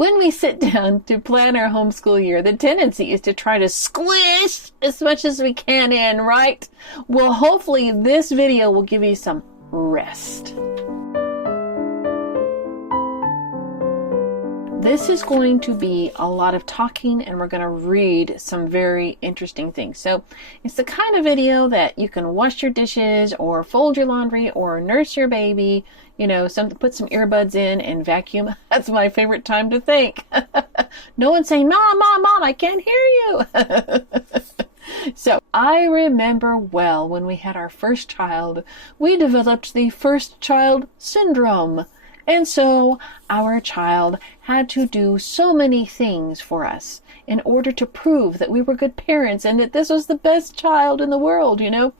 When we sit down to plan our homeschool year, the tendency is to try to squish as much as we can in, right? Well, hopefully this video will give you some rest. This is going to be a lot of talking, and we're going to read some very interesting things. So it's the kind of video that you can wash your dishes or fold your laundry or nurse your baby, you know, put some earbuds in and vacuum. That's my favorite time to think. No one's saying, Mom, Mom, Mom, I can't hear you. So I remember well when we had our first child, we developed the first child syndrome. And so our child had to do so many things for us in order to prove that we were good parents and that this was the best child in the world, you know.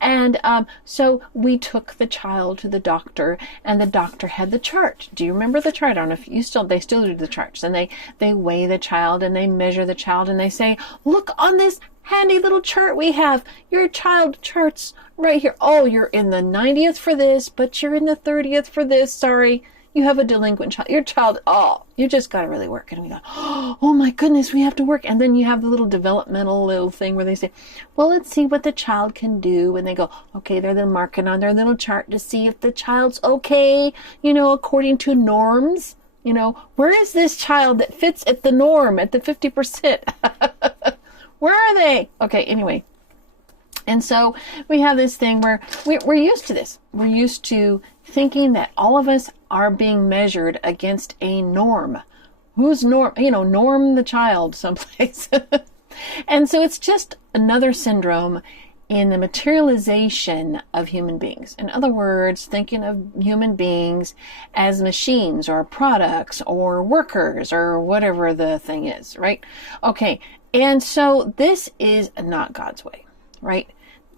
And so we took the child to the doctor, and the doctor had the chart. Do you remember the chart? I don't know if they still do the charts. And they weigh the child and they measure the child and they say, look on this handy little chart we have. Your child charts right here. Oh, you're in the 90th for this, but you're in the 30th for this. Sorry, you have a delinquent child. Your child, oh, you just got to really work. And we go, oh my goodness, we have to work. And then you have the little developmental little thing where they say, well, let's see what the child can do. And they go, okay, they're then marking on their little chart to see if the child's okay, you know, according to norms. You know, where is this child that fits at the norm, at the 50%? Where are they? Okay, anyway. And so we have this thing where we're used to this. We're used to thinking that all of us are being measured against a norm. Who's norm? You know, norm the child someplace. And so it's just another syndrome in the materialization of human beings. In other words, thinking of human beings as machines or products or workers or whatever the thing is, right? Okay. And so this is not God's way, right?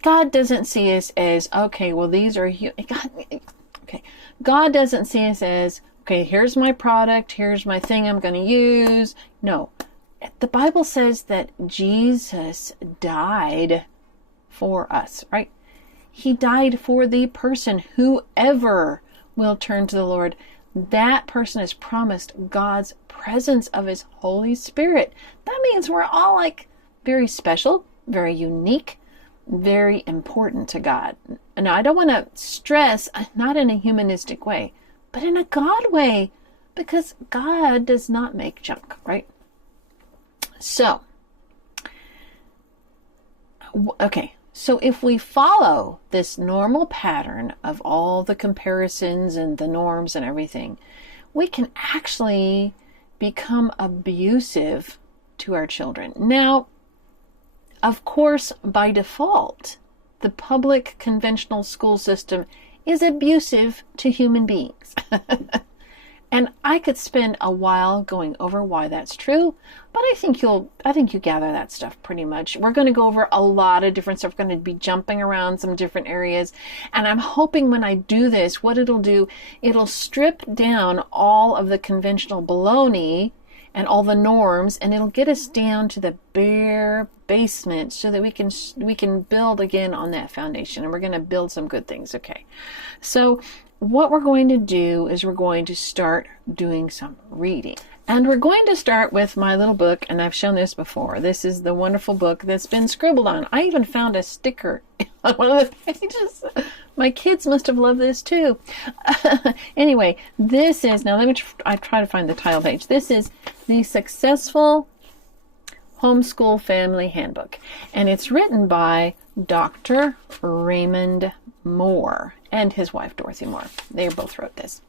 God doesn't see us as, okay, well, these are, God doesn't see us as, okay, here's my product, here's my thing I'm going to use. No, the Bible says that Jesus died for us, right? He died for the person, whoever will turn to the Lord. That person is promised God's presence of his Holy Spirit. That means we're all like very special, very unique, very important to God. Now, I don't want to stress, not in a humanistic way, but in a God way, because God does not make junk, right? So, okay. So if we follow this normal pattern of all the comparisons and the norms and everything, we can actually become abusive to our children. Now, of course, by default, the public conventional school system is abusive to human beings. And I could spend a while going over why that's true, but I think you gather that stuff pretty much. We're going to go over a lot of different stuff. We're going to be jumping around some different areas. And I'm hoping when I do this, what it'll do, it'll strip down all of the conventional baloney and all the norms, and it'll get us down to the bare basement so that we can build again on that foundation. And we're going to build some good things. Okay. So what we're going to do is we're going to start doing some reading. And we're going to start with my little book, and I've shown this before. This is the wonderful book that's been scribbled on. I even found a sticker on one of the pages. My kids must have loved this too. Anyway, this is, now I try to find the title page. This is the Successful Homeschool Family Handbook. And it's written by Dr. Raymond Moore and his wife Dorothy Moore. They both wrote this.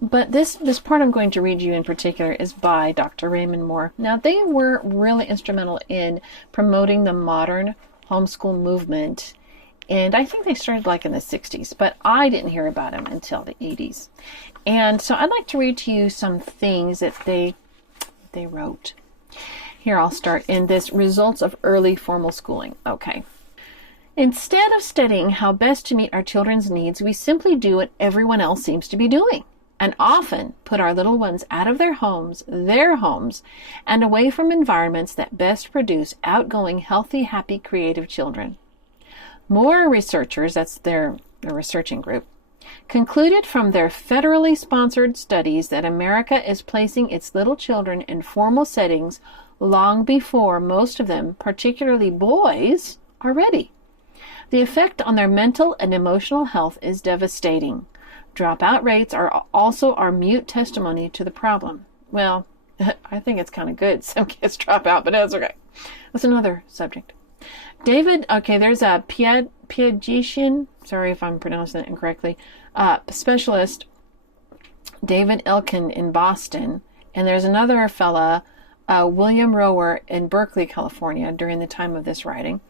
But this part I'm going to read you in particular is by Dr. Raymond Moore. Now, they were really instrumental in promoting the modern homeschool movement, and I think they started like in the 60s, but I didn't hear about them until the 80s. And so I'd like to read to you some things that they wrote. Here, I'll start in this Results of Early Formal Schooling. Okay. Instead of studying how best to meet our children's needs, we simply do what everyone else seems to be doing, and often put our little ones out of their homes, and away from environments that best produce outgoing, healthy, happy, creative children. More researchers, that's their researching group, concluded from their federally sponsored studies that America is placing its little children in formal settings long before most of them, particularly boys, are ready. The effect on their mental and emotional health is devastating. Dropout rates are also our mute testimony to the problem. Well, I think it's kind of good some kids drop out, but that's okay. That's another subject. There's a pediatrician, sorry if I'm pronouncing that incorrectly, specialist, David Elkin in Boston, and there's another fella, William Rower in Berkeley, California, during the time of this writing.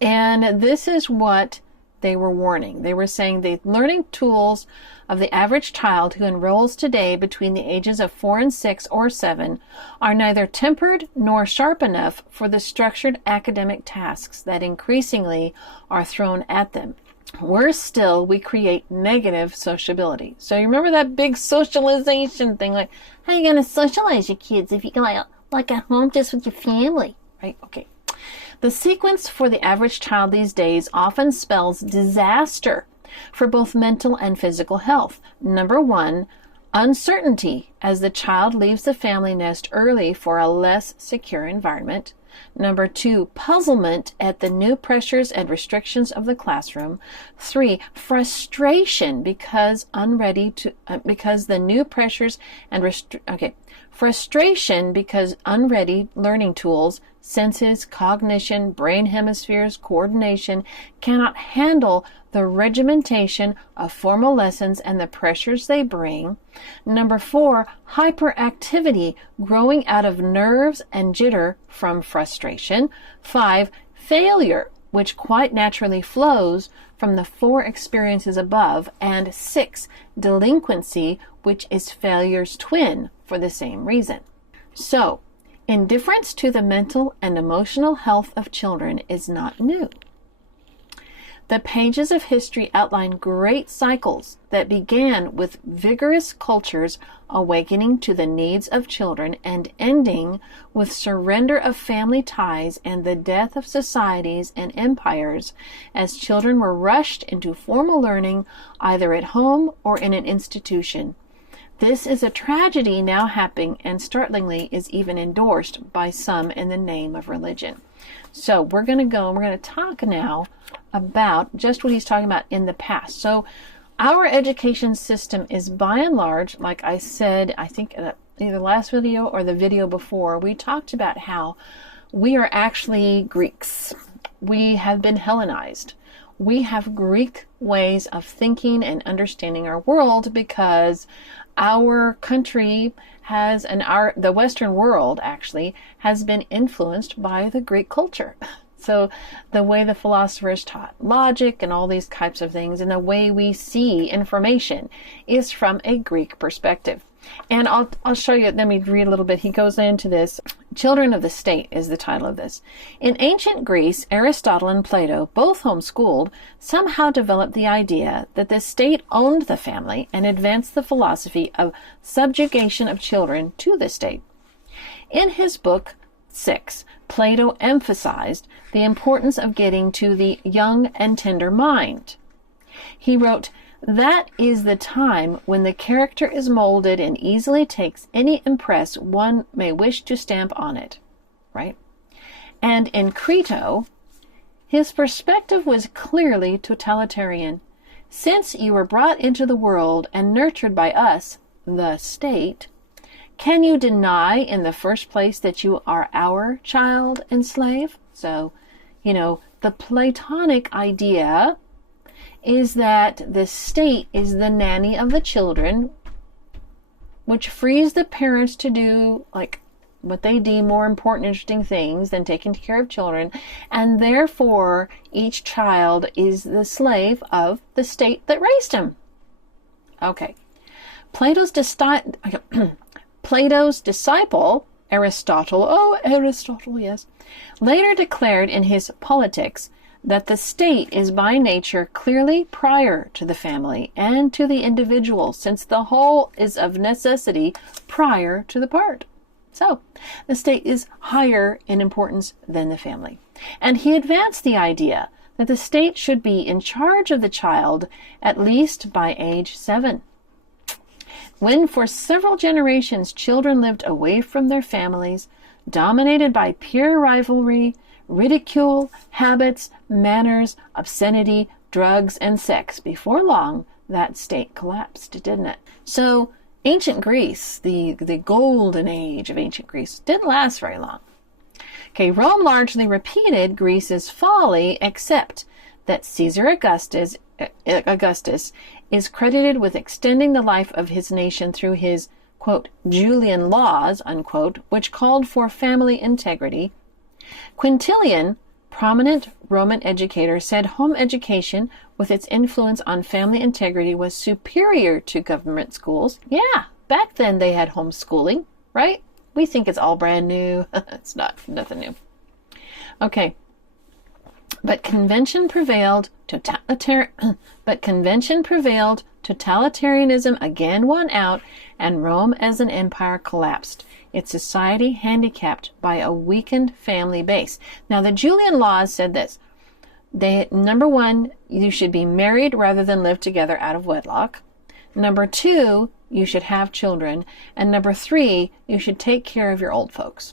And this is what they were warning. They were saying the learning tools of the average child who enrolls today between the ages of 4 and 6 or 7 are neither tempered nor sharp enough for the structured academic tasks that increasingly are thrown at them. Worse still, we create negative sociability. So you remember that big socialization thing, like, how are you going to socialize your kids if you go out like at home just with your family, right? Okay. The sequence for the average child these days often spells disaster for both mental and physical health. Number 1, uncertainty as the child leaves the family nest early for a less secure environment. Number 2, puzzlement at the new pressures and restrictions of the classroom. 3, frustration because the new pressures and frustration because unready learning tools, senses, cognition, brain hemispheres, coordination cannot handle the regimentation of formal lessons and the pressures they bring. Number 4, hyperactivity growing out of nerves and jitter from frustration. 5, failure, which quite naturally flows from the 4 experiences above. And 6, delinquency, which is failure's twin for the same reason. So, indifference to the mental and emotional health of children is not new. The pages of history outline great cycles that began with vigorous cultures awakening to the needs of children and ending with surrender of family ties and the death of societies and empires as children were rushed into formal learning either at home or in an institution. This is a tragedy now happening and startlingly is even endorsed by some in the name of religion. So we're going to talk now about just what he's talking about in the past. So our education system is by and large, like I said, I think either last video or the video before, we talked about how we are actually Greeks. We have been Hellenized. We have Greek ways of thinking and understanding our world because our country has, the Western world actually, has been influenced by the Greek culture. So the way the philosophers taught logic and all these types of things and the way we see information is from a Greek perspective. And I'll show you, let me read a little bit. He goes into this. Children of the State is the title of this. In ancient Greece, Aristotle and Plato, both homeschooled, somehow developed the idea that the state owned the family and advanced the philosophy of subjugation of children to the state. In his book 6, Plato emphasized the importance of getting to the young and tender mind. He wrote, "That is the time when the character is molded and easily takes any impress one may wish to stamp on it." Right? And in Crito, his perspective was clearly totalitarian. "Since you were brought into the world and nurtured by us, the state, can you deny in the first place that you are our child and slave?" So, the Platonic idea is that the state is the nanny of the children, which frees the parents to do what they deem more important, interesting things than taking care of children, and therefore each child is the slave of the state that raised him. Okay. Plato's disciple, Aristotle, yes, later declared in his Politics that the state is by nature clearly prior to the family and to the individual, since the whole is of necessity prior to the part. So, the state is higher in importance than the family. And he advanced the idea that the state should be in charge of the child at least by age 7. When for several generations children lived away from their families, dominated by peer rivalry, ridicule, habits, manners, obscenity, drugs, and sex, before long that state collapsed, didn't it? So ancient Greece, the golden age of ancient Greece, didn't last very long. Okay, Rome largely repeated Greece's folly, except that Caesar Augustus is credited with extending the life of his nation through his, quote, Julian laws, unquote, which called for family integrity. Quintilian, prominent Roman educator, said home education, with its influence on family integrity, was superior to government schools. Yeah, back then they had homeschooling, right? We think it's all brand new. It's not, nothing new. Okay. But convention prevailed, totalitarianism again won out, and Rome as an empire collapsed, its society handicapped by a weakened family base. Now, the Julian laws said this. Number 1, you should be married rather than live together out of wedlock. Number 2, you should have children. And number 3, you should take care of your old folks.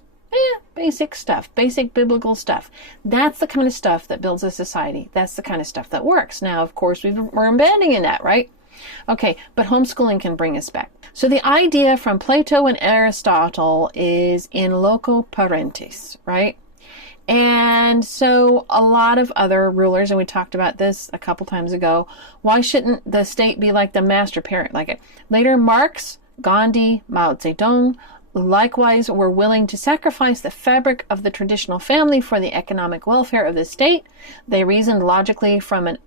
Basic stuff, basic biblical stuff. That's the kind of stuff that builds a society. That's the kind of stuff that works. Now, of course, we're abandoning that, right? Okay, but homeschooling can bring us back. So the idea from Plato and Aristotle is in loco parentis, right? And so a lot of other rulers, and we talked about this a couple times ago, why shouldn't the state be like the master parent? Like it. Later, Marx, Gandhi, Mao Zedong, likewise were willing to sacrifice the fabric of the traditional family for the economic welfare of the state. They reasoned logically from an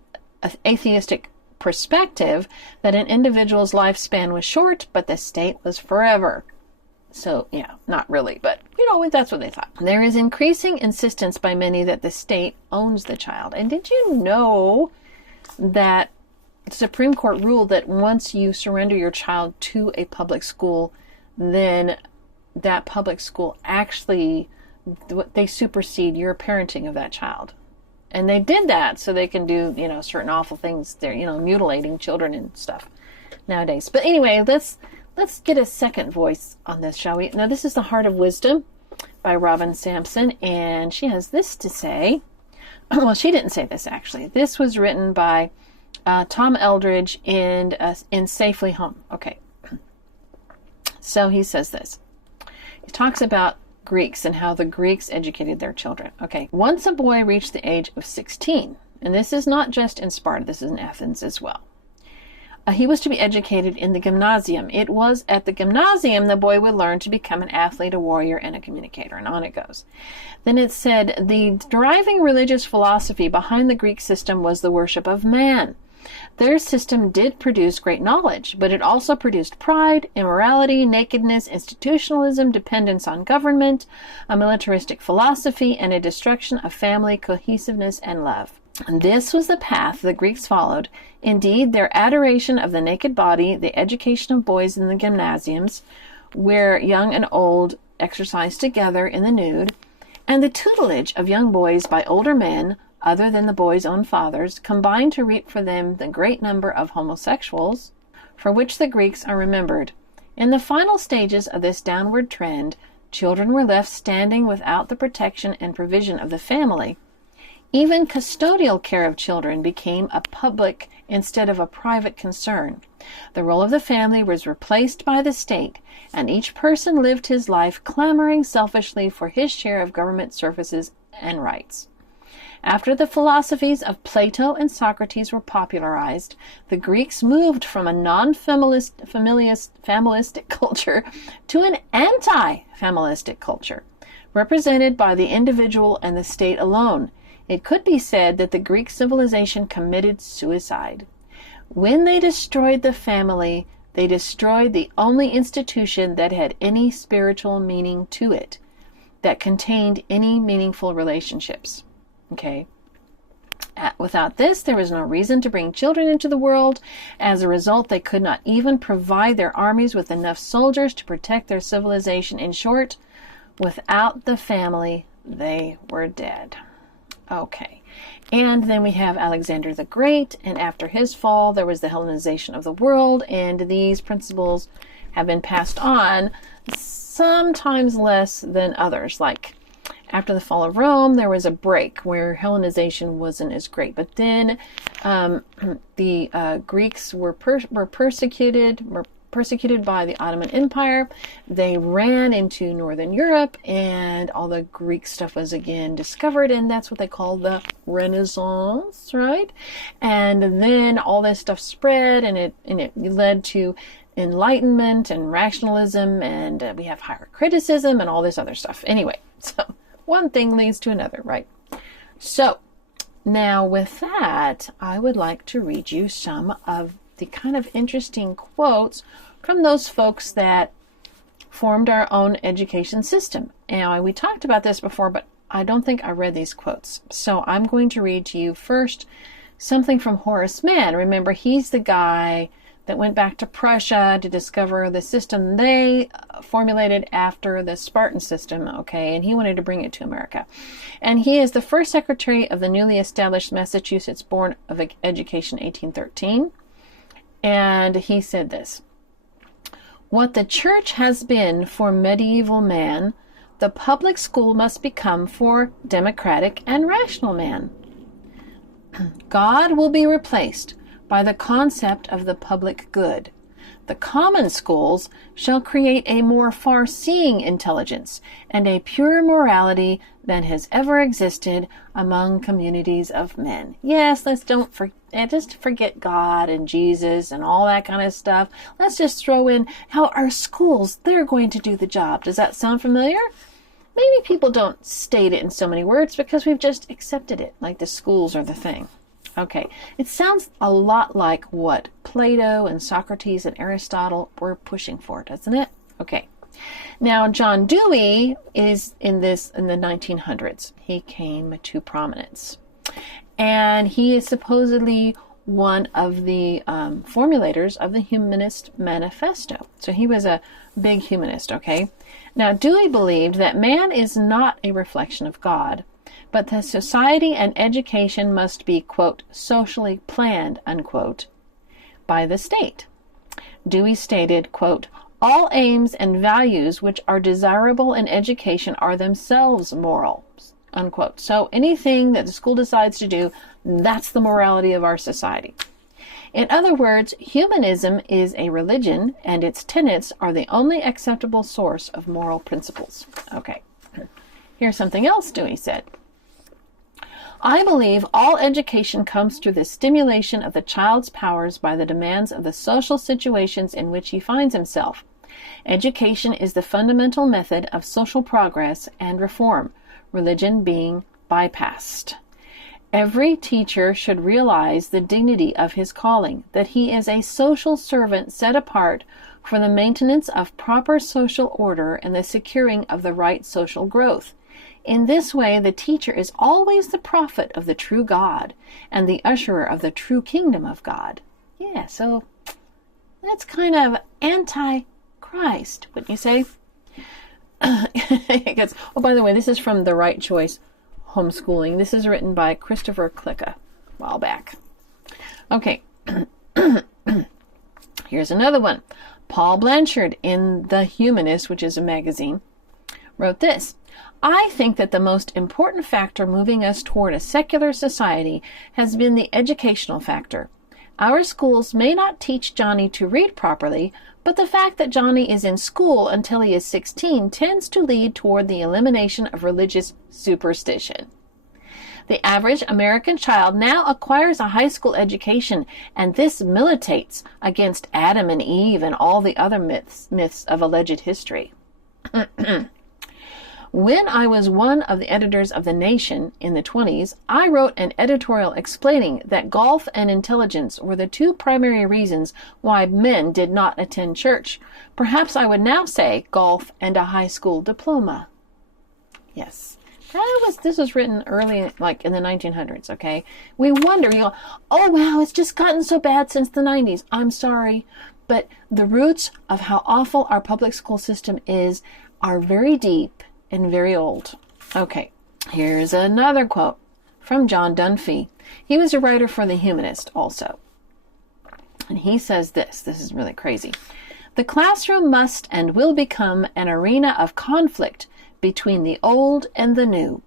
atheistic perspective that an individual's lifespan was short, but the state was forever. So, yeah, not really, but, that's what they thought. There is increasing insistence by many that the state owns the child. And did you know that the Supreme Court ruled that once you surrender your child to a public school, then that public school actually, they supersede your parenting of that child. And they did that so they can do, certain awful things. They're, mutilating children and stuff nowadays. But anyway, let's get a second voice on this, shall we? Now, this is The Heart of Wisdom by Robin Sampson, and she has this to say. Well, she didn't say this, actually. This was written by Tom Eldridge in Safely Home. Okay. So he says this. He talks about Greeks and how the Greeks educated their children. Okay. Once a boy reached the age of 16, and this is not just in Sparta, this is in Athens as well. He was to be educated in the gymnasium. It was at the gymnasium the boy would learn to become an athlete, a warrior, and a communicator, and on it goes. Then it said, the driving religious philosophy behind the Greek system was the worship of man. Their system did produce great knowledge, but it also produced pride, immorality, nakedness, institutionalism, dependence on government, a militaristic philosophy, and a destruction of family cohesiveness and love. And this was the path the Greeks followed. Indeed, their adoration of the naked body, the education of boys in the gymnasiums, where young and old exercised together in the nude, and the tutelage of young boys by older men, other than the boys' own fathers, combined to reap for them the great number of homosexuals, for which the Greeks are remembered. In the final stages of this downward trend, children were left standing without the protection and provision of the family. Even custodial care of children became a public instead of a private concern. The role of the family was replaced by the state, and each person lived his life clamoring selfishly for his share of government services and rights. After the philosophies of Plato and Socrates were popularized, the Greeks moved from a non-familistic culture to an anti-familistic culture, represented by the individual and the state alone. It could be said that the Greek civilization committed suicide. When they destroyed the family, they destroyed the only institution that had any spiritual meaning to it, that contained any meaningful relationships. Okay. Without this, there was no reason to bring children into the world. As a result, they could not even provide their armies with enough soldiers to protect their civilization. In short, without the family, they were dead. Okay. And then we have Alexander the Great, and after his fall, there was the Hellenization of the world, and these principles have been passed on, sometimes less than others. Like after the fall of Rome, there was a break where Hellenization wasn't as great. But then the Greeks were persecuted by the Ottoman Empire. They ran into Northern Europe, and all the Greek stuff was again discovered, and that's what they call the Renaissance, right? And then all this stuff spread, and it led to Enlightenment and rationalism, and we have higher criticism and all this other stuff. Anyway, so one thing leads to another, right? So now with that, I would like to read you some of the kind of interesting quotes from those folks that formed our own education system. And we talked about this before, but I don't think I read these quotes. So I'm going to read to you first something from Horace Mann. Remember, he's the guy that went back to Prussia to discover the system they formulated after the Spartan system, okay, and he wanted to bring it to America. And he is the first secretary of the newly established Massachusetts Board of Education, 1813. And he said this: "What the church has been for medieval man, the public school must become for democratic and rational man. God will be replaced by the concept of the public good. The common schools shall create a more far-seeing intelligence and a purer morality than has ever existed among communities of men." Yes, let's just forget God and Jesus and all that kind of stuff. Let's just throw in how our schools, they're going to do the job. Does that sound familiar? Maybe people don't state it in so many words because we've just accepted it, like the schools are the thing. Okay, it sounds a lot like what Plato and Socrates and Aristotle were pushing for, doesn't it? Okay. Now, John Dewey is in the 1900s. He came to prominence. And he is supposedly one of the formulators of the Humanist Manifesto. So he was a big humanist, okay? Now, Dewey believed that man is not a reflection of God, but that society and education must be, quote, socially planned, unquote, by the state. Dewey stated, quote, "All aims and values which are desirable in education are themselves moral," unquote. So anything that the school decides to do, that's the morality of our society. In other words, humanism is a religion, and its tenets are the only acceptable source of moral principles. Okay, here's something else Dewey said. "I believe all education comes through the stimulation of the child's powers by the demands of the social situations in which he finds himself. Education is the fundamental method of social progress and reform, religion being bypassed. Every teacher should realize the dignity of his calling, that he is a social servant set apart for the maintenance of proper social order and the securing of the right social growth. In this way, the teacher is always the prophet of the true God and the usherer of the true kingdom of God." Yeah, so that's kind of anti-Christ, wouldn't you say? It gets, oh, by the way, this is from The Right Choice Homeschooling. This is written by Christopher Clicka a while back. Okay, here's another one. Paul Blanchard in The Humanist, which is a magazine, wrote this: "I think that the most important factor moving us toward a secular society has been the educational factor. Our schools may not teach Johnny to read properly, but the fact that Johnny is in school until he is 16 tends to lead toward the elimination of religious superstition. The average American child now acquires a high school education, and this militates against Adam and Eve and all the other myths of alleged history. When I was one of the editors of The Nation in the 20s, I wrote an editorial explaining that golf and intelligence were the two primary reasons why men did not attend church. Perhaps I would now say golf and a high school diploma." Yes, this was written early, like in the 1900s, okay? We wonder, you go, oh wow, it's just gotten so bad since the 90s. I'm sorry, but the roots of how awful our public school system is are very deep and very old. Okay, here's another quote from John Dunphy. He was a writer for The Humanist also. And he says this is really crazy. The classroom must and will become an arena of conflict between the old and the new,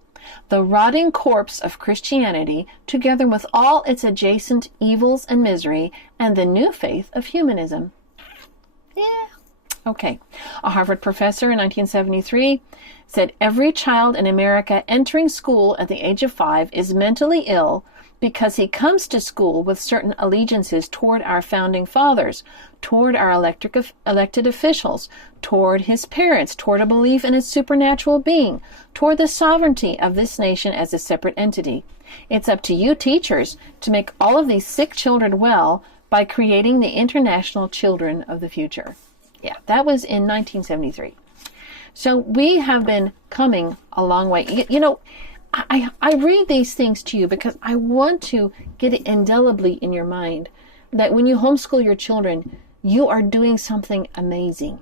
the rotting corpse of Christianity, together with all its adjacent evils and misery, and the new faith of humanism. Yeah. Okay. A Harvard professor in 1973 said every child in America entering school at the age of 5 is mentally ill because he comes to school with certain allegiances toward our founding fathers, toward our elected officials, toward his parents, toward a belief in a supernatural being, toward the sovereignty of this nation as a separate entity. It's up to you teachers to make all of these sick children well by creating the international children of the future. Yeah, that was in 1973. So we have been coming a long way. You know, I read these things to you because I want to get it indelibly in your mind that when you homeschool your children, you are doing something amazing.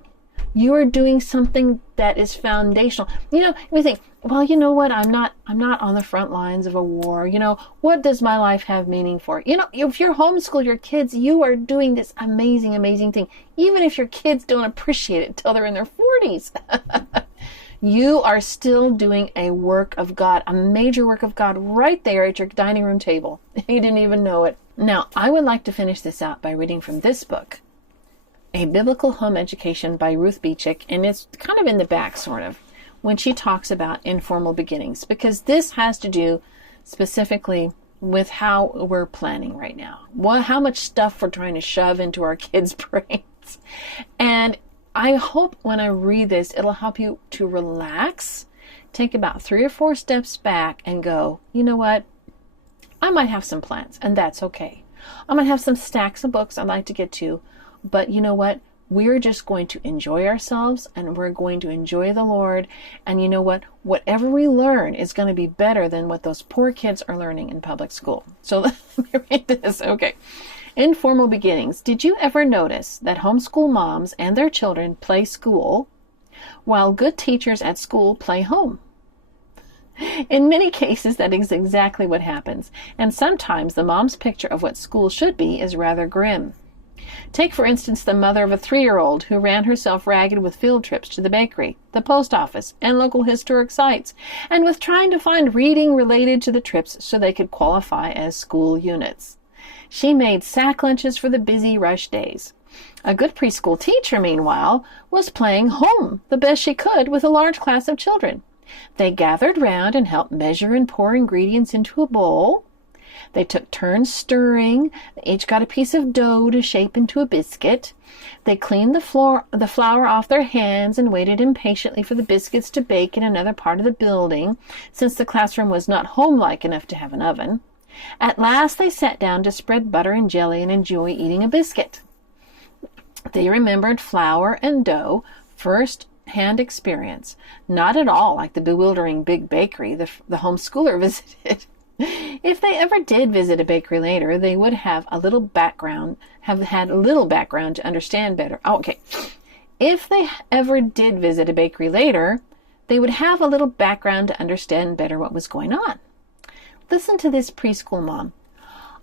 You are doing something that is foundational. You know, we think, well, you know what? I'm not on the front lines of a war. You know, what does my life have meaning for? You know, if you homeschool your kids, you are doing this amazing, amazing thing. Even if your kids don't appreciate it till they're in their 40s. You are still doing a work of God, a major work of God right there at your dining room table. You didn't even know it. Now, I would like to finish this out by reading from this book, A Biblical Home Education by Ruth Beechick, and it's kind of in the back, sort of, when she talks about informal beginnings, because this has to do specifically with how we're planning right now, how much stuff we're trying to shove into our kids' brains. And I hope when I read this, it'll help you to relax, take about 3 or 4 steps back and go, you know what? I might have some plans, and that's okay. I might have some stacks of books I'd like to get to, but you know what? We're just going to enjoy ourselves, and we're going to enjoy the Lord. And you know what? Whatever we learn is going to be better than what those poor kids are learning in public school. So let me read this. Okay. Informal beginnings. Did you ever notice that homeschool moms and their children play school while good teachers at school play home? In many cases, that is exactly what happens. And sometimes the mom's picture of what school should be is rather grim. Take, for instance, the mother of a 3-year-old who ran herself ragged with field trips to the bakery, the post office, and local historic sites, and with trying to find reading related to the trips so they could qualify as school units. She made sack lunches for the busy rush days. A good preschool teacher, meanwhile, was playing home the best she could with a large class of children. They gathered round and helped measure and pour ingredients into a bowl. They took turns stirring. They each got a piece of dough to shape into a biscuit. They cleaned the flour off their hands and waited impatiently for the biscuits to bake in another part of the building, since the classroom was not home-like enough to have an oven. At last they sat down to spread butter and jelly and enjoy eating a biscuit. They remembered flour and dough, first-hand experience, not at all like the bewildering big bakery the homeschooler visited. If they ever did visit a bakery later, they would have had a little background to understand better. Oh, okay. If they ever did visit a bakery later, they would have a little background to understand better what was going on. Listen to this preschool mom.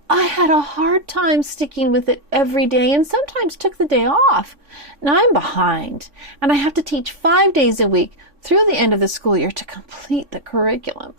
I had a hard time sticking with it every day and sometimes took the day off. Now I'm behind, and I have to teach 5 days a week through the end of the school year to complete the curriculum.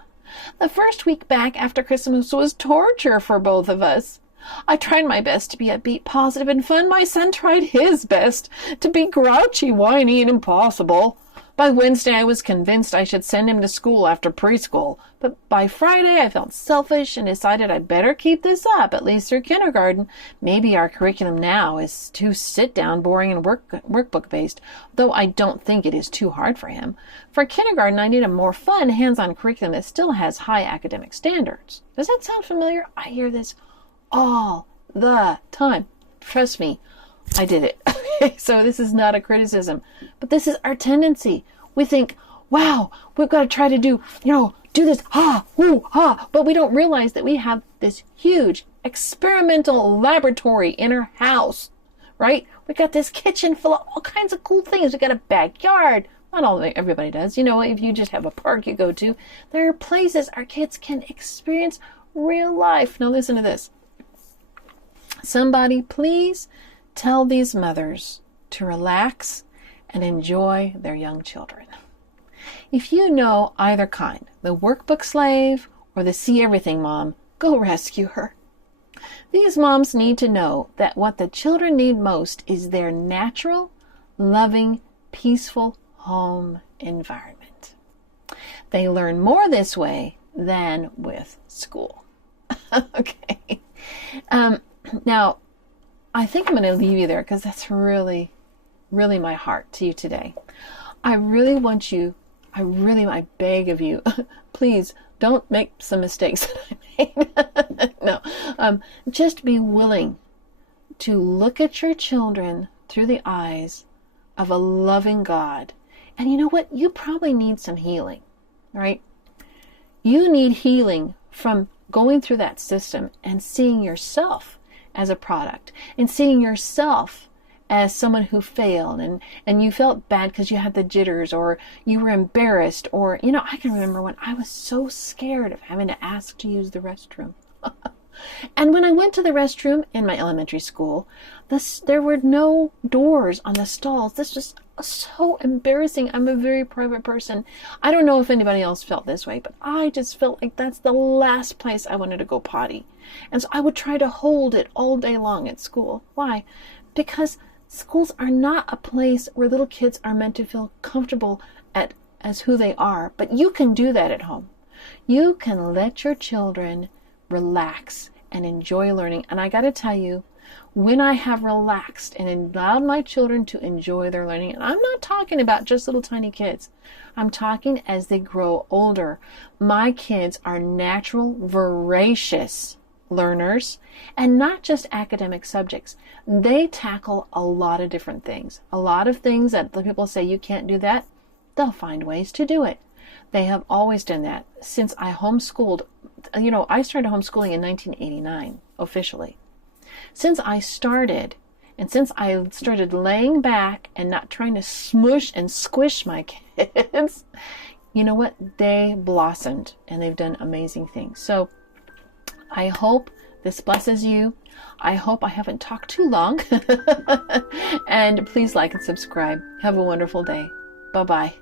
The first week back after Christmas was torture for both of us. I tried my best to be upbeat, positive, and fun. My son tried his best to be grouchy, whiny, and impossible. By Wednesday, I was convinced I should send him to school after preschool. But by Friday, I felt selfish and decided I'd better keep this up, at least through kindergarten. Maybe our curriculum now is too sit-down, boring, and workbook-based, though I don't think it is too hard for him. For kindergarten, I need a more fun, hands-on curriculum that still has high academic standards. Does that sound familiar? I hear this all the time. Trust me, I did it. So this is not a criticism, but this is our tendency. We think, wow, we've got to try to do this, but we don't realize that we have this huge experimental laboratory in our house, right? We got this kitchen full of all kinds of cool things. We got a backyard, Not all everybody does. You know, if you just have a park you go to, there are places our kids can experience real life. Now listen to this. Somebody please tell these mothers to relax and enjoy their young children. If you know either kind, the workbook slave or the see everything mom, go rescue her. These moms need to know that what the children need most is their natural, loving, peaceful home environment. They learn more this way than with school. Okay. Now, I think I'm going to leave you there because that's really, really my heart to you today. I really want you, I beg of you, please don't make some mistakes that I made. No, just be willing to look at your children through the eyes of a loving God. And you know what? You probably need some healing, right? You need healing from going through that system and seeing yourself as a product and seeing yourself as someone who failed and you felt bad because you had the jitters or you were embarrassed or, you know, I can remember when I was so scared of having to ask to use the restroom. And when I went to the restroom in my elementary school, there were no doors on the stalls. This was so embarrassing. I'm a very private person. I don't know if anybody else felt this way, but I just felt like that's the last place I wanted to go potty. And so I would try to hold it all day long at school. Why? Because schools are not a place where little kids are meant to feel comfortable as who they are. But you can do that at home. You can let your children relax and enjoy learning. And I got to tell you, when I have relaxed and allowed my children to enjoy their learning, and I'm not talking about just little tiny kids, I'm talking as they grow older. My kids are natural, voracious learners, and not just academic subjects. They tackle a lot of different things. A lot of things that the people say you can't do that, they'll find ways to do it. They have always done that. Since I homeschooled, you know, I started homeschooling in 1989, officially. Since I started, and since I started laying back and not trying to smush and squish my kids, you know what? They blossomed and they've done amazing things. So I hope this blesses you. I hope I haven't talked too long. And please like and subscribe. Have a wonderful day. Bye-bye.